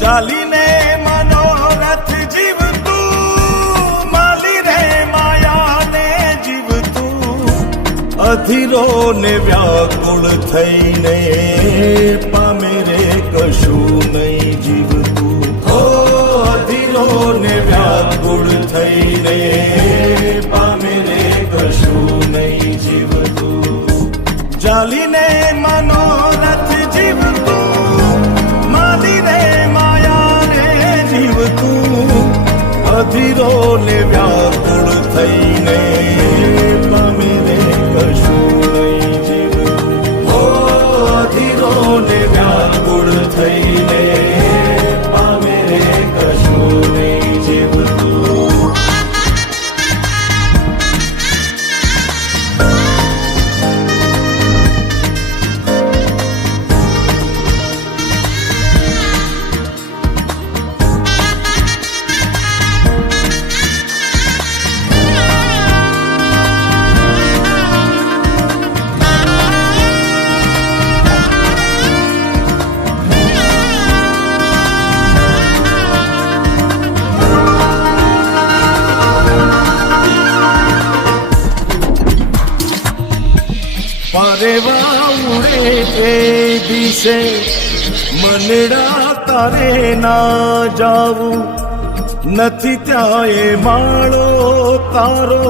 ચાલીને મનોરથ જીવતું, માલી રે માયાને જીવતું, અધીરો ને વ્યાકુળ થઈને પામે રે કશું નહીં જીવતું. ઓ અધીરો ને વ્યાકુળ થઈને પામે રે કશું નહીં જીવતું. ચાલીને મનોરથ જીવતું, માલી રે અધીરો ને વ્યાકુળ થઈને પામે રે કશું નહીં જીવતું. ઓ અધીરો ને વ્યાકુળ થઈને પામે રે કશું નહીં જીવતું. પારેવા ઉડે એ દિશે મનડા તારે ના જાવું, નથી ત્યાં એ માળો તારો,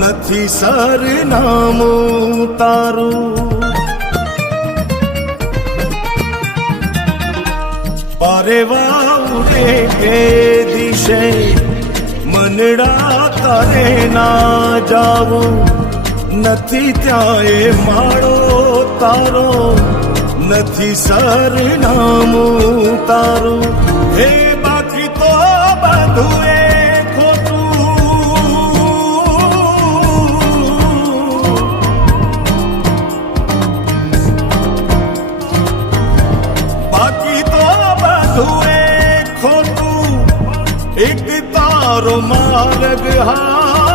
નથી સરનામું તારું. પારેવા ઉડે એ દિશે મનડા તારે ના જાવું, નથી ત્યાં એ માળો તારો, નથી સરનામું તારું. હે બાકી તો બધું એ ખોટું, બાકી તો બધું એ ખોટું, એક તારો માર્ગ હા